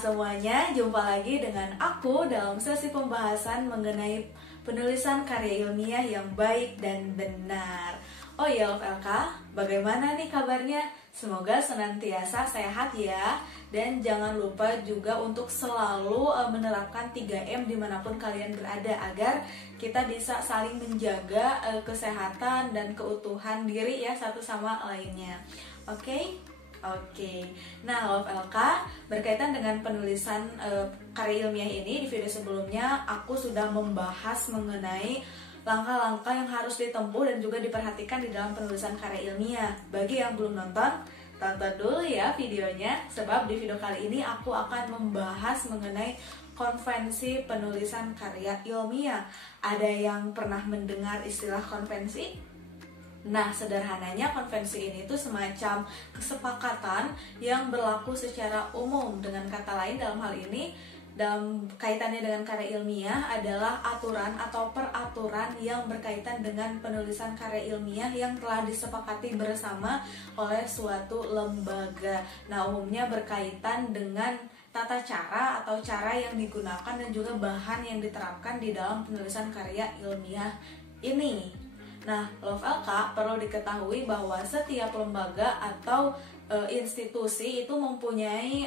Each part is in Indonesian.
semuanya, jumpa lagi dengan aku dalam sesi pembahasan mengenai penulisan karya ilmiah yang baik dan benar. Oh ya Love LK, bagaimana nih kabarnya? Semoga senantiasa sehat ya. Dan jangan lupa juga untuk selalu menerapkan 3M dimanapun kalian berada, agar kita bisa saling menjaga kesehatan dan keutuhan diri ya satu sama lainnya. Oke? Oke, nah Love LK, berkaitan dengan penulisan karya ilmiah ini, di video sebelumnya aku sudah membahas mengenai langkah-langkah yang harus ditempuh dan juga diperhatikan di dalam penulisan karya ilmiah. Bagi yang belum nonton, tonton dulu ya videonya, sebab di video kali ini aku akan membahas mengenai konvensi penulisan karya ilmiah. Ada yang pernah mendengar istilah konvensi? Nah, sederhananya konvensi ini tuh semacam kesepakatan yang berlaku secara umum. Dengan kata lain, dalam hal ini, dalam kaitannya dengan karya ilmiah adalah aturan atau peraturan yang berkaitan dengan penulisan karya ilmiah yang telah disepakati bersama oleh suatu lembaga. Nah, umumnya berkaitan dengan tata cara atau cara yang digunakan dan juga bahan yang diterapkan di dalam penulisan karya ilmiah ini. Nah, Love LK, perlu diketahui bahwa setiap lembaga atau institusi itu mempunyai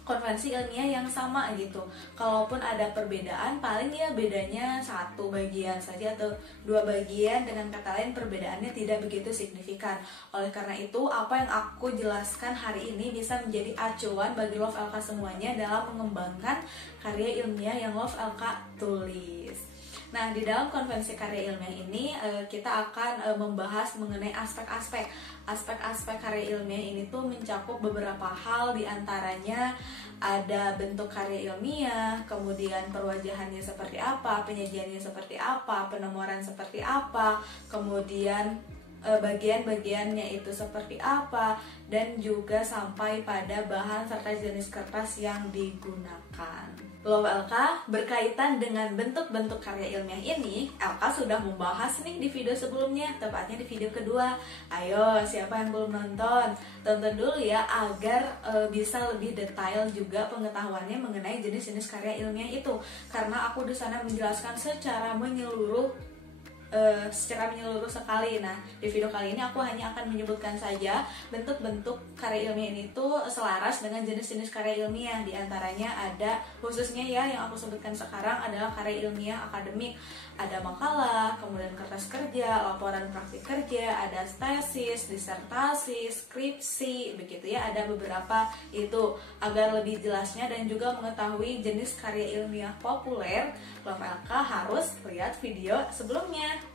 konvensi ilmiah yang sama gitu. Kalaupun ada perbedaan, paling ya bedanya satu bagian saja atau dua bagian, dengan kata lain perbedaannya tidak begitu signifikan. Oleh karena itu, apa yang aku jelaskan hari ini bisa menjadi acuan bagi Love LK semuanya dalam mengembangkan karya ilmiah yang Love LK tulis. Nah, di dalam konvensi karya ilmiah ini kita akan membahas mengenai aspek-aspek karya ilmiah ini tuh mencakup beberapa hal, diantaranya ada bentuk karya ilmiah, kemudian perwajahannya seperti apa, penyajiannya seperti apa, penomoran seperti apa, kemudian bagian-bagiannya itu seperti apa, dan juga sampai pada bahan serta jenis kertas yang digunakan. Love LK, berkaitan dengan bentuk-bentuk karya ilmiah ini, LK sudah membahas nih di video sebelumnya, tepatnya di video kedua. Ayo, siapa yang belum nonton, tonton dulu ya, agar bisa lebih detail juga pengetahuannya mengenai jenis-jenis karya ilmiah itu. Karena aku di sana menjelaskan secara menyeluruh sekali. Nah, di video kali ini aku hanya akan menyebutkan saja bentuk-bentuk karya ilmiah ini tuh selaras dengan jenis-jenis karya ilmiah. Di antaranya ada, khususnya ya yang aku sebutkan sekarang adalah karya ilmiah akademik. Ada makalah, kemudian kertas kerja, laporan praktik kerja, ada tesis, disertasi, skripsi, begitu ya. Ada beberapa itu. Agar lebih jelasnya dan juga mengetahui jenis karya ilmiah populer, Love LK harus lihat video sebelumnya.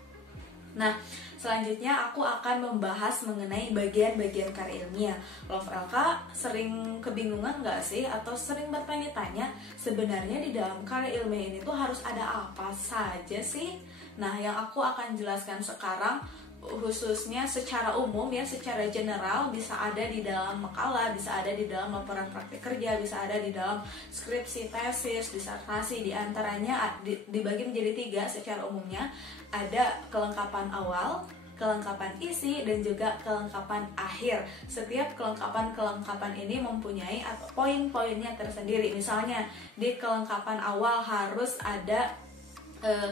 Nah, selanjutnya aku akan membahas mengenai bagian-bagian karya ilmiah. Love LK sering kebingungan nggak sih? Atau sering bertanya-tanya, sebenarnya di dalam karya ilmiah ini tuh harus ada apa saja sih? Nah, yang aku akan jelaskan sekarang khususnya secara umum ya, secara general, bisa ada di dalam makalah, bisa ada di dalam laporan praktik kerja, bisa ada di dalam skripsi, tesis, disertasi. Di antaranya dibagi menjadi 3 secara umumnya. Ada kelengkapan awal, kelengkapan isi, dan juga kelengkapan akhir. Setiap kelengkapan ini mempunyai poin-poinnya tersendiri. Misalnya di kelengkapan awal harus ada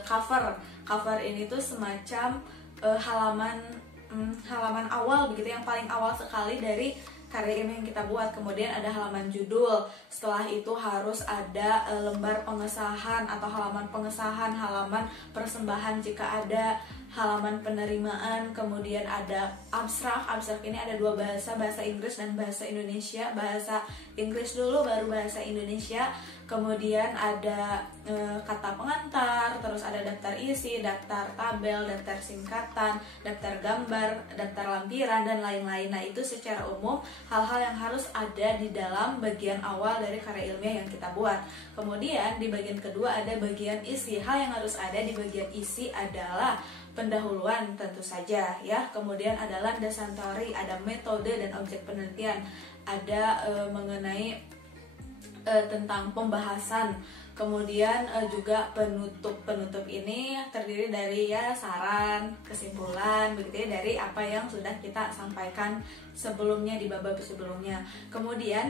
cover. Cover ini tuh semacam halaman awal begitu, yang paling awal sekali dari karya ini yang kita buat. Kemudian ada halaman judul, setelah itu harus ada lembar pengesahan atau halaman pengesahan, halaman persembahan jika ada, halaman penerimaan, kemudian ada abstrak. Abstrak ini ada 2 bahasa, bahasa Inggris dan bahasa Indonesia. Bahasa Inggris dulu baru bahasa Indonesia. Kemudian ada kata pengantar, terus ada daftar isi, daftar tabel, daftar singkatan, daftar gambar, daftar lampiran, dan lain-lain. Nah, itu secara umum hal-hal yang harus ada di dalam bagian awal dari karya ilmiah yang kita buat. Kemudian di bagian kedua ada bagian isi. Hal yang harus ada di bagian isi adalah pendahuluan tentu saja ya, kemudian ada landasan teori, ada metode dan objek penelitian, ada mengenai tentang pembahasan, kemudian juga penutup ini terdiri dari ya saran, kesimpulan begitu ya, dari apa yang sudah kita sampaikan sebelumnya di bab sebelumnya. Kemudian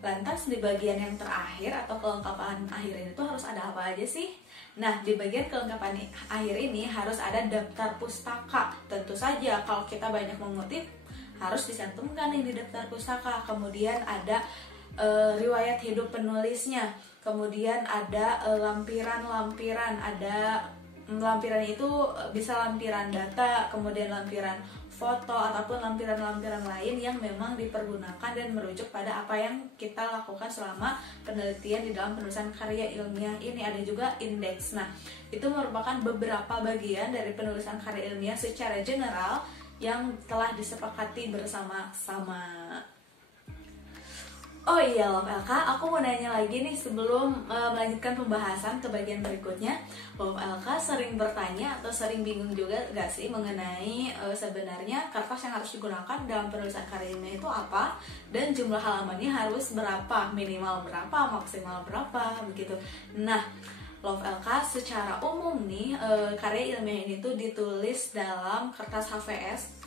Lantas di bagian yang terakhir atau kelengkapan akhir ini tuh harus ada apa aja sih? Nah, di bagian kelengkapan akhir ini harus ada daftar pustaka. Tentu saja kalau kita banyak mengutip harus dicantumkan nih di daftar pustaka. Kemudian ada riwayat hidup penulisnya. Kemudian ada lampiran-lampiran. Ada lampiran itu bisa lampiran data, kemudian lampiran foto ataupun lampiran-lampiran lain yang memang dipergunakan dan merujuk pada apa yang kita lakukan selama penelitian di dalam penulisan karya ilmiah ini. Ada juga indeks. Nah, itu merupakan beberapa bagian dari penulisan karya ilmiah secara general yang telah disepakati bersama-sama. Oh iya Love LK, aku mau nanya lagi nih sebelum melanjutkan pembahasan ke bagian berikutnya. Love LK sering bertanya atau sering bingung juga gak sih mengenai sebenarnya kertas yang harus digunakan dalam penulisan karya ilmiah itu apa, dan jumlah halamannya harus berapa, minimal berapa, maksimal berapa, begitu. Nah, Love LK secara umum nih karya ilmiah ini tuh ditulis dalam kertas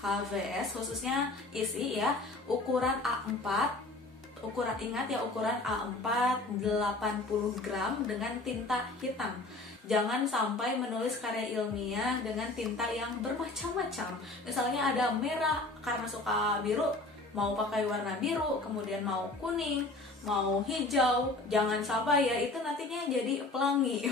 HVS khususnya isi ya, ukuran A4. Ingat ya, ukuran A4 80 gram dengan tinta hitam. Jangan sampai menulis karya ilmiah dengan tinta yang bermacam-macam. Misalnya ada merah karena suka biru, mau pakai warna biru, kemudian mau kuning, mau hijau. Jangan sampai ya, itu nantinya jadi pelangi.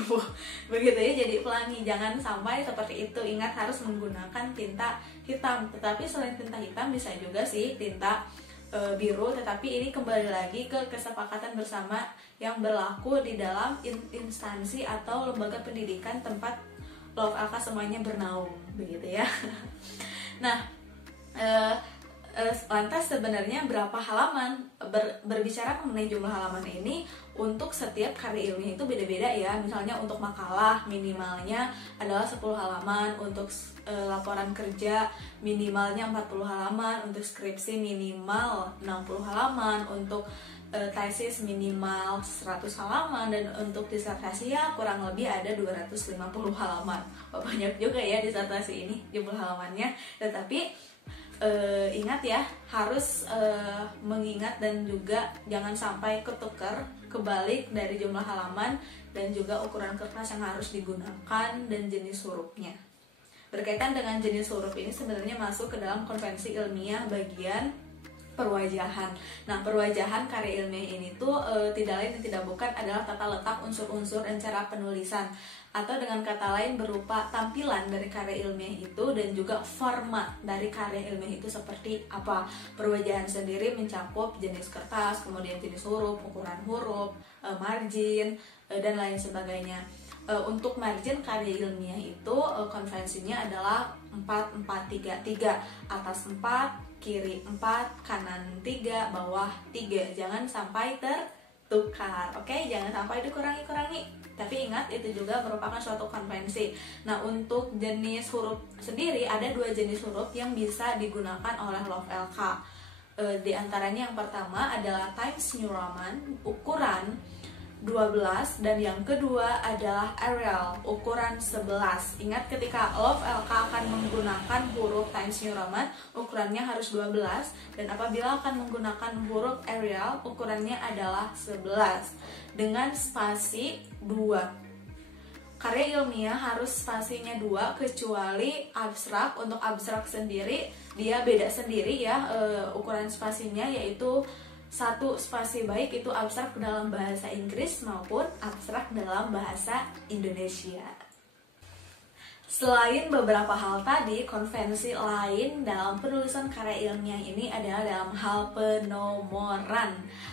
Begitu ya, jadi pelangi. Jangan sampai seperti itu. Ingat harus menggunakan tinta hitam. Tetapi selain tinta hitam bisa juga sih tinta biru, tetapi ini kembali lagi ke kesepakatan bersama yang berlaku di dalam instansi atau lembaga pendidikan tempat Love LK semuanya bernaung, begitu ya. Nah, lantas sebenarnya berapa halaman? Berbicara mengenai jumlah halaman ini, untuk setiap karya ilmiah itu beda-beda ya. Misalnya untuk makalah minimalnya adalah 10 halaman, untuk laporan kerja minimalnya 40 halaman, untuk skripsi minimal 60 halaman, untuk tesis minimal 100 halaman, dan untuk disertasi ya kurang lebih ada 250 halaman. Banyak juga ya disertasi ini jumlah halamannya. Tetapi ingat ya, harus mengingat dan juga jangan sampai ketukar, kebalik dari jumlah halaman dan juga ukuran kertas yang harus digunakan dan jenis hurufnya. Berkaitan dengan jenis huruf ini sebenarnya masuk ke dalam konvensi ilmiah bagian perwajahan. Nah, perwajahan karya ilmiah ini tuh tidak lain dan tidak bukan adalah tata letak unsur-unsur dan cara penulisan, atau dengan kata lain berupa tampilan dari karya ilmiah itu dan juga format dari karya ilmiah itu seperti apa. Perwajahan sendiri mencakup jenis kertas, kemudian jenis huruf, ukuran huruf, margin, dan lain sebagainya. Untuk margin karya ilmiah itu konvensinya adalah 4-4-3-3, atas 4, kiri 4, kanan 3, bawah 3. Jangan sampai tertukar, oke? Jangan sampai dikurangi-kurangi. Tapi ingat, itu juga merupakan suatu konvensi. Nah, untuk jenis huruf sendiri ada 2 jenis huruf yang bisa digunakan oleh Love LK. Di antaranya yang pertama adalah Times New Roman ukuran 12, dan yang kedua adalah Arial ukuran 11. Ingat, ketika Love LK akan menggunakan huruf Times New Roman ukurannya harus 12, dan apabila akan menggunakan huruf Arial ukurannya adalah 11 dengan spasi 2. Karya ilmiah harus spasinya 2 kecuali abstrak. Untuk abstrak sendiri dia beda sendiri ya, ukuran spasinya yaitu 1 spasi, baik itu abstrak dalam bahasa Inggris maupun abstrak dalam bahasa Indonesia. Selain beberapa hal tadi, konvensi lain dalam penulisan karya ilmiah ini adalah dalam hal penomoran.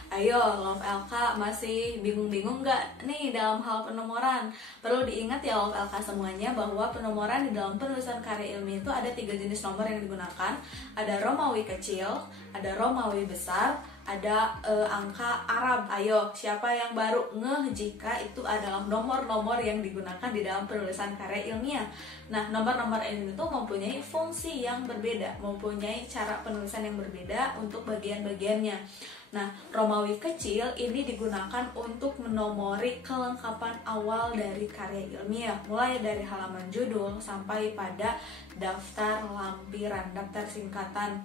Ayo Love LK masih bingung-bingung nggak nih dalam hal penomoran? Perlu diingat ya Love LK semuanya bahwa penomoran di dalam penulisan karya ilmiah itu ada 3 jenis nomor yang digunakan. Ada Romawi kecil, ada Romawi besar, ada angka Arab. Ayo, siapa yang baru ngeh jika itu adalah nomor-nomor yang digunakan di dalam penulisan karya ilmiah? Nah, nomor-nomor ini tuh mempunyai fungsi yang berbeda, mempunyai cara penulisan yang berbeda untuk bagian-bagiannya. Nah, Romawi kecil ini digunakan untuk menomori kelengkapan awal dari karya ilmiah, mulai dari halaman judul sampai pada daftar lampiran, daftar singkatan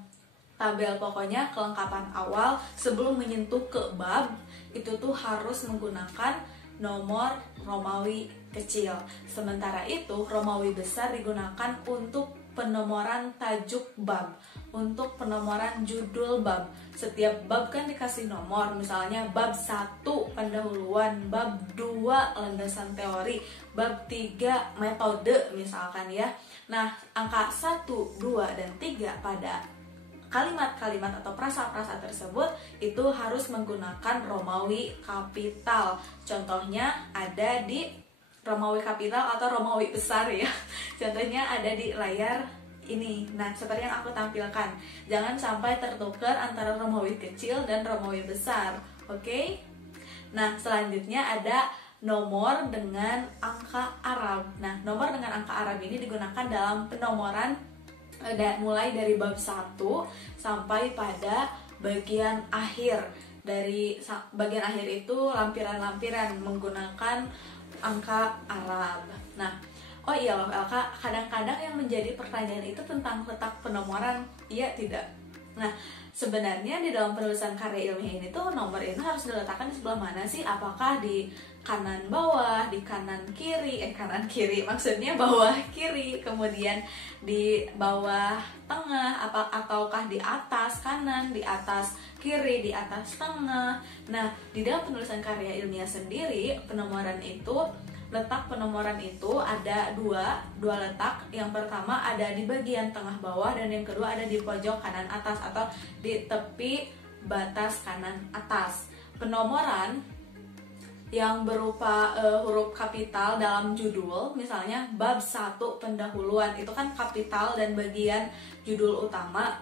tabel, pokoknya kelengkapan awal sebelum menyentuh ke bab itu tuh harus menggunakan nomor Romawi kecil. Sementara itu Romawi besar digunakan untuk penomoran tajuk bab, untuk penomoran judul bab. Setiap bab kan dikasih nomor, misalnya bab 1 pendahuluan, bab 2 landasan teori, bab 3 metode misalkan ya. Nah, angka 1, 2, dan 3 pada kalimat-kalimat atau prasa-prasa tersebut itu harus menggunakan Romawi kapital. Contohnya ada di Romawi kapital atau Romawi besar ya. Contohnya ada di layar ini. Nah, seperti yang aku tampilkan. Jangan sampai tertukar antara Romawi kecil dan Romawi besar. Oke? Nah, selanjutnya ada nomor dengan angka Arab. Nah, nomor dengan angka Arab ini digunakan dalam penomoran mulai dari bab 1 sampai pada bagian akhir. Dari bagian akhir itu lampiran-lampiran menggunakan angka Arab. Nah, oh iya loh LK, kadang-kadang yang menjadi pertanyaan itu tentang letak penomoran, iya tidak? Nah, sebenarnya di dalam penulisan karya ilmiah ini tuh nomor ini harus diletakkan di sebelah mana sih? Apakah di kanan bawah, di kanan kiri, kanan kiri maksudnya bawah kiri, kemudian di bawah tengah, ataukah di atas kanan, di atas kiri, di atas tengah. Nah, di dalam penulisan karya ilmiah sendiri, penomoran itu, letak penomoran itu ada dua letak. Yang pertama ada di bagian tengah bawah, dan yang kedua ada di pojok kanan atas atau di tepi batas kanan atas. Penomoran yang berupa huruf kapital dalam judul, misalnya bab 1 pendahuluan, itu kan kapital dan bagian judul utama,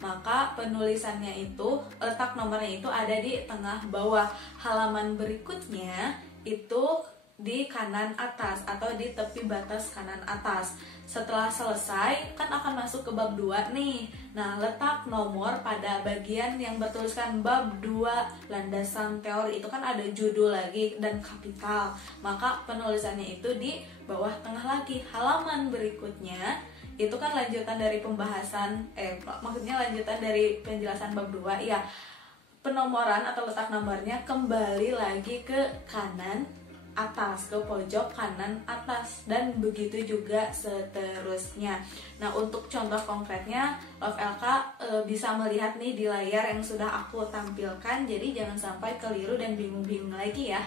maka penulisannya itu, letak nomornya itu ada di tengah bawah. Halaman berikutnya itu di kanan atas atau di tepi batas kanan atas. Setelah selesai kan akan masuk ke bab 2 nih. Nah, letak nomor pada bagian yang bertuliskan bab 2 landasan teori, itu kan ada judul lagi dan kapital. Maka penulisannya itu di bawah tengah lagi. Halaman berikutnya itu kan lanjutan dari pembahasan, maksudnya lanjutan dari penjelasan bab 2 ya. Penomoran atau letak nomornya kembali lagi ke kanan atas, ke pojok kanan atas, dan begitu juga seterusnya. Nah, untuk contoh konkretnya Love LK bisa melihat nih di layar yang sudah aku tampilkan, jadi jangan sampai keliru dan bingung-bingung lagi ya.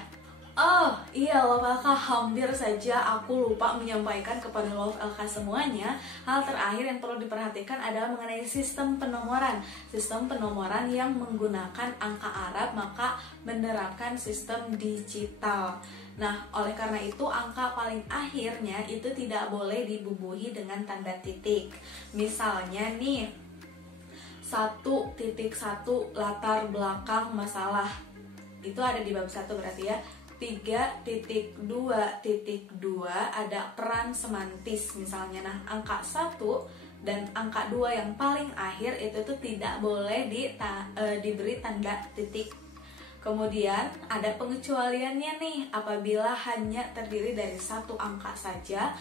Oh iya Love LK, hampir saja aku lupa menyampaikan kepada Love LK semuanya. Hal terakhir yang perlu diperhatikan adalah mengenai sistem penomoran. Sistem penomoran yang menggunakan angka Arab maka menerapkan sistem digital. Nah, oleh karena itu angka paling akhirnya itu tidak boleh dibubuhi dengan tanda titik. Misalnya nih 1.1 latar belakang masalah, itu ada di bab 1 berarti ya. 3.2.2 ada peran semantis misalnya. Nah, angka 1 dan angka 2 yang paling akhir itu tuh tidak boleh diberi tanda titik. Kemudian ada pengecualiannya nih, apabila hanya terdiri dari satu angka saja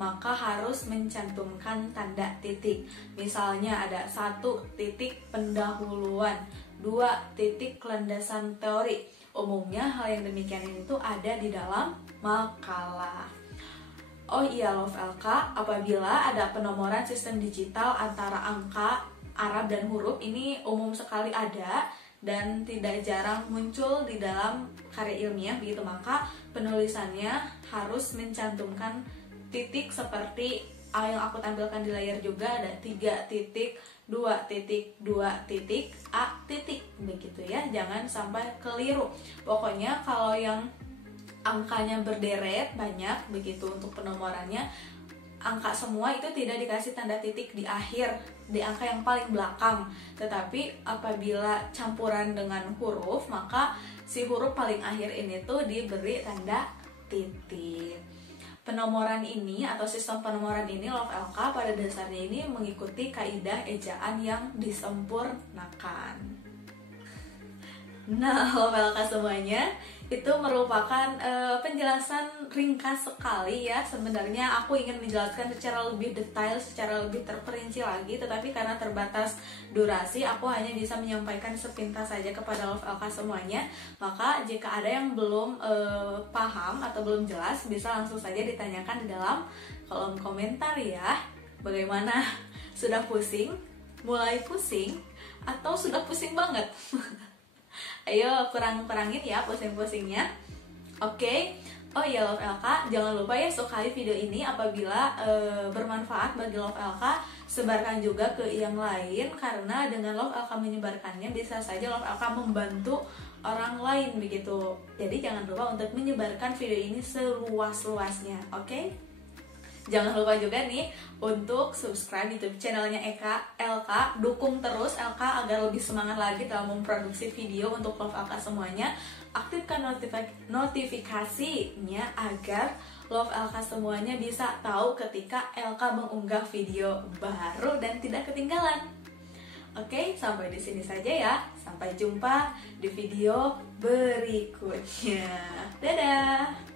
maka harus mencantumkan tanda titik. Misalnya ada 1 titik pendahuluan, 2 titik landasan teori. Umumnya hal yang demikian ini tuh ada di dalam makalah. Oh iya Love LK, apabila ada penomoran sistem digital antara angka, Arab, dan huruf, ini umum sekali ada dan tidak jarang muncul di dalam karya ilmiah begitu, maka penulisannya harus mencantumkan titik seperti yang aku tampilkan di layar juga, ada 3 titik, 2 titik, 2 titik, A titik, begitu ya, jangan sampai keliru. Pokoknya kalau yang angkanya berderet banyak begitu untuk penomorannya, angka semua itu tidak dikasih tanda titik di akhir, di angka yang paling belakang. Tetapi apabila campuran dengan huruf, maka si huruf paling akhir ini tuh diberi tanda titik. Penomoran ini atau sistem penomoran ini Love LK pada dasarnya ini mengikuti kaidah ejaan yang disempurnakan. Nah, Love LK semuanya, itu merupakan penjelasan ringkas sekali ya. Sebenarnya aku ingin menjelaskan secara lebih detail, secara lebih terperinci lagi, tetapi karena terbatas durasi, aku hanya bisa menyampaikan sepintas saja kepada Love LK semuanya. Maka jika ada yang belum paham atau belum jelas, bisa langsung saja ditanyakan di dalam kolom komentar ya. Bagaimana? Sudah pusing? Mulai pusing? Atau sudah pusing banget? Ayo kurangin ya pusing-pusingnya. Oke. Oh iya Love LK, jangan lupa ya sukai video ini. Apabila bermanfaat bagi Love LK, sebarkan juga ke yang lain. Karena dengan Love LK menyebarkannya, bisa saja Love LK membantu orang lain begitu. Jadi jangan lupa untuk menyebarkan video ini seluas-luasnya. Oke? Jangan lupa juga nih untuk subscribe YouTube channelnya Eka LK. Dukung terus LK agar lebih semangat lagi dalam memproduksi video untuk Love LK semuanya. Aktifkan notifikasinya agar Love LK semuanya bisa tahu ketika LK mengunggah video baru dan tidak ketinggalan. Oke, sampai di sini saja ya. Sampai jumpa di video berikutnya. Dadah.